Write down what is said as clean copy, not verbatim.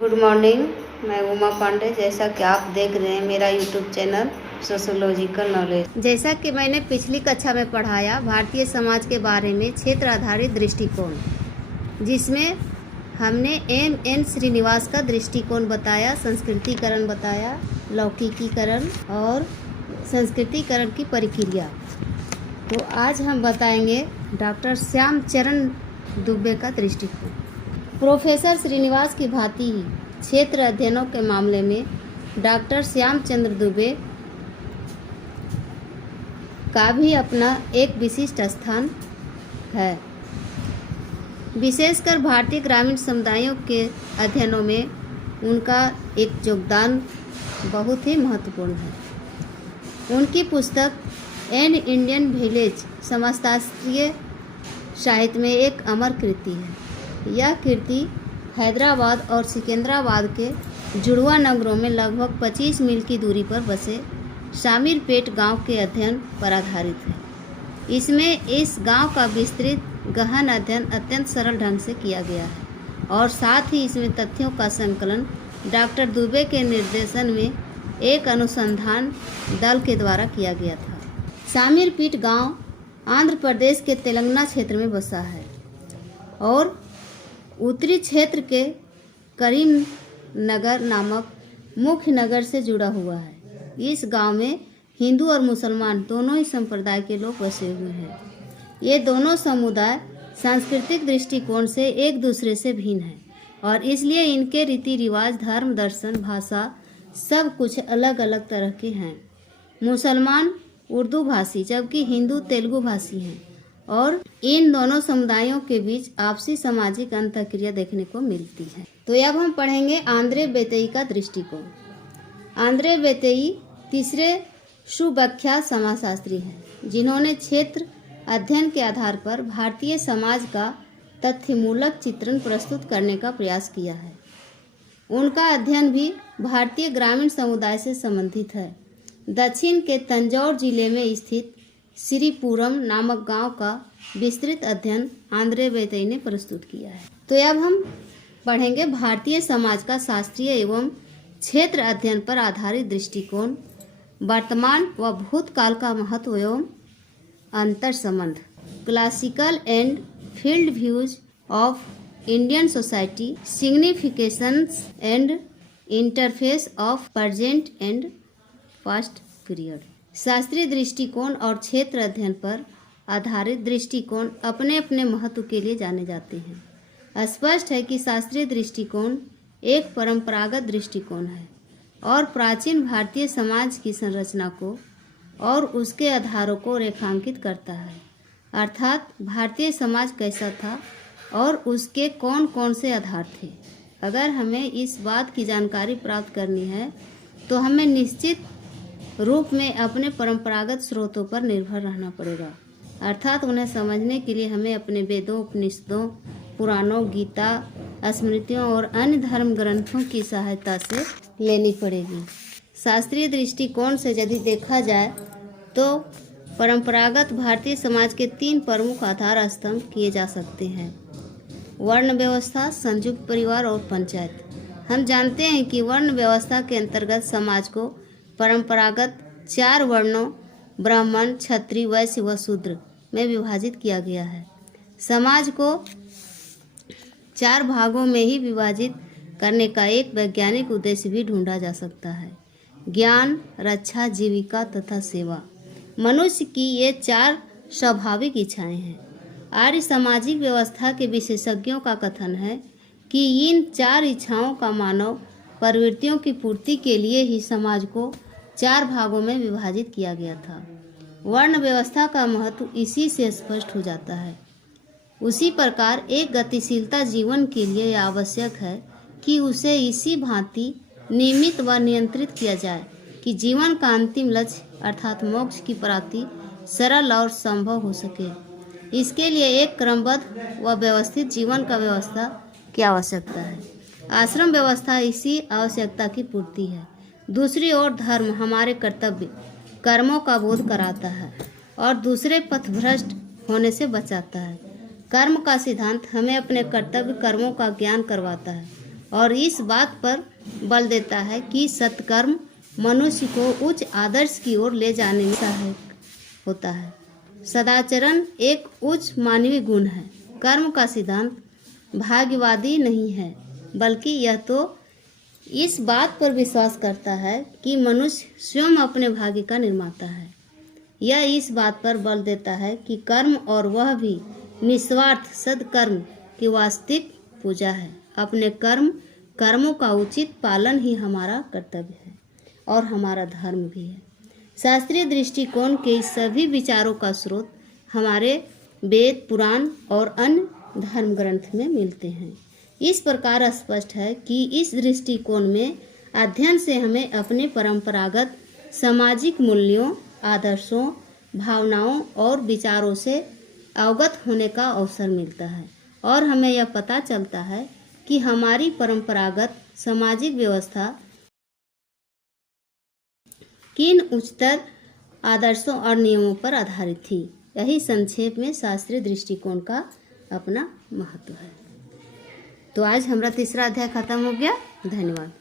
Good morning. मैं उमा पांडे। जैसा कि आप देख रहे हैं मेरा यूट्यूब चैनल सोशोलॉजिकल नॉलेज। जैसा कि मैंने पिछली कक्षा में पढ़ाया भारतीय समाज के बारे में क्षेत्र आधारित दृष्टिकोण, जिसमें हमने एम श्रीनिवास का दृष्टिकोण बताया, संस्कृतिकरण बताया, लौकिकीकरण और संस्कृतिकरण की प्रक्रिया। तो आज हम बताएंगे डॉक्टर श्यामचरण दुबे का दृष्टिकोण। प्रोफेसर श्रीनिवास की भांति ही क्षेत्र अध्ययनों के मामले में डॉक्टर श्यामचंद्र दुबे का भी अपना एक विशिष्ट स्थान है। विशेषकर भारतीय ग्रामीण समुदायों के अध्ययनों में उनका एक योगदान बहुत ही महत्वपूर्ण है। उनकी पुस्तक एन इंडियन विलेज समाजशास्त्रीय साहित्य में एक अमर कृति है। यह कृति हैदराबाद और सिकंदराबाद के जुड़वा नगरों में लगभग 25 मील की दूरी पर बसे शामीरपेट गांव के अध्ययन पर आधारित है। इसमें इस गांव का विस्तृत गहन अध्ययन अत्यंत सरल ढंग से किया गया है और साथ ही इसमें तथ्यों का संकलन डॉक्टर दुबे के निर्देशन में एक अनुसंधान दल के द्वारा किया गया था। शामीरपेट गांव आंध्र प्रदेश के तेलंगाना क्षेत्र में बसा है और उत्तरी क्षेत्र के करीमनगर नामक मुख्य नगर से जुड़ा हुआ है। इस गांव में हिंदू और मुसलमान दोनों ही संप्रदाय के लोग बसे हुए हैं। ये दोनों समुदाय सांस्कृतिक दृष्टिकोण से एक दूसरे से भिन्न हैं और इसलिए इनके रीति रिवाज, धर्म, दर्शन, भाषा सब कुछ अलग अलग तरह के हैं। मुसलमान उर्दू भाषी जबकि हिंदू तेलुगु भाषी हैं और इन दोनों समुदायों के बीच आपसी सामाजिक अंतःक्रिया देखने को मिलती है। तो अब हम पढ़ेंगे आंद्रे बेतेई का दृष्टिकोण। आंद्रे बेतेई तीसरे सुविख्यात समाजशास्त्री हैं जिन्होंने क्षेत्र अध्ययन के आधार पर भारतीय समाज का तथ्यमूलक चित्रण प्रस्तुत करने का प्रयास किया है। उनका अध्ययन भी भारतीय ग्रामीण समुदाय से संबंधित है। दक्षिण के तंजौर जिले में स्थित श्रीपुरम नामक गांव का विस्तृत अध्ययन आंद्रे बेतेई ने प्रस्तुत किया है। तो अब हम पढ़ेंगे भारतीय समाज का शास्त्रीय एवं क्षेत्र अध्ययन पर आधारित दृष्टिकोण, वर्तमान व भूतकाल का महत्व एवं अंतर संबंध, classical and field views of Indian society, significations and interface of present and past period. शास्त्रीय दृष्टिकोण और क्षेत्र अध्ययन पर आधारित दृष्टिकोण अपने अपने महत्व के लिए जाने जाते हैं। स्पष्ट है कि शास्त्रीय दृष्टिकोण एक परंपरागत दृष्टिकोण है और प्राचीन भारतीय समाज की संरचना को और उसके आधारों को रेखांकित करता है, अर्थात भारतीय समाज कैसा था और उसके कौन कौन से आधार थे। अगर हमें इस बात की जानकारी प्राप्त करनी है तो हमें निश्चित रूप में अपने परंपरागत स्रोतों पर निर्भर रहना पड़ेगा, अर्थात उन्हें समझने के लिए हमें अपने वेदों, उपनिषदों, पुराणों, गीता, स्मृतियों और अन्य धर्म ग्रंथों की सहायता से लेनी पड़ेगी। शास्त्रीय दृष्टिकोण से यदि देखा जाए तो परंपरागत भारतीय समाज के 3 प्रमुख आधार स्तंभ किए जा सकते हैं: वर्ण व्यवस्था, संयुक्त परिवार और पंचायत। हम जानते हैं कि वर्ण व्यवस्था के अंतर्गत समाज को परंपरागत 4 वर्णों ब्राह्मण, क्षत्रिय, वैश्य व शूद्र में विभाजित किया गया है। समाज को 4 भागों में ही विभाजित करने का एक वैज्ञानिक उद्देश्य भी ढूंढा जा सकता है: ज्ञान, रक्षा, जीविका तथा सेवा। मनुष्य की ये 4 स्वाभाविक इच्छाएं हैं। आर्य सामाजिक व्यवस्था के विशेषज्ञों का कथन है कि इन 4 इच्छाओं का मानव प्रवृत्तियों की पूर्ति के लिए ही समाज को 4 भागों में विभाजित किया गया था। वर्ण व्यवस्था का महत्व इसी से स्पष्ट हो जाता है। उसी प्रकार एक गतिशीलता जीवन के लिए यह आवश्यक है कि उसे इसी भांति नियमित व नियंत्रित किया जाए कि जीवन का अंतिम लक्ष्य अर्थात मोक्ष की प्राप्ति सरल और संभव हो सके। इसके लिए एक क्रमबद्ध व व्यवस्थित जीवन का व्यवस्था की आवश्यकता है। आश्रम व्यवस्था इसी आवश्यकता की पूर्ति है। दूसरी ओर धर्म हमारे कर्तव्य कर्मों का बोध कराता है और दूसरे पथभ्रष्ट होने से बचाता है। कर्म का सिद्धांत हमें अपने कर्तव्य कर्मों का ज्ञान करवाता है और इस बात पर बल देता है कि सत्कर्म मनुष्य को उच्च आदर्श की ओर ले जाने में सहायक होता है। सदाचरण एक उच्च मानवीय गुण है। कर्म का सिद्धांत भाग्यवादी नहीं है, बल्कि यह तो इस बात पर विश्वास करता है कि मनुष्य स्वयं अपने भाग्य का निर्माता है। यह इस बात पर बल देता है कि कर्म और वह भी निस्वार्थ सद्कर्म की वास्तविक पूजा है। अपने कर्मों का उचित पालन ही हमारा कर्तव्य है और हमारा धर्म भी है। शास्त्रीय दृष्टिकोण के इस सभी विचारों का स्रोत हमारे वेद, पुराण और अन्य धर्म ग्रंथ में मिलते हैं। इस प्रकार स्पष्ट है कि इस दृष्टिकोण में अध्ययन से हमें अपने परंपरागत सामाजिक मूल्यों, आदर्शों, भावनाओं और विचारों से अवगत होने का अवसर मिलता है और हमें यह पता चलता है कि हमारी परंपरागत सामाजिक व्यवस्था किन उच्चतर आदर्शों और नियमों पर आधारित थी। यही संक्षेप में शास्त्रीय दृष्टिकोण का अपना महत्व है। तो आज हमारा तीसरा अध्याय खत्म हो गया। धन्यवाद।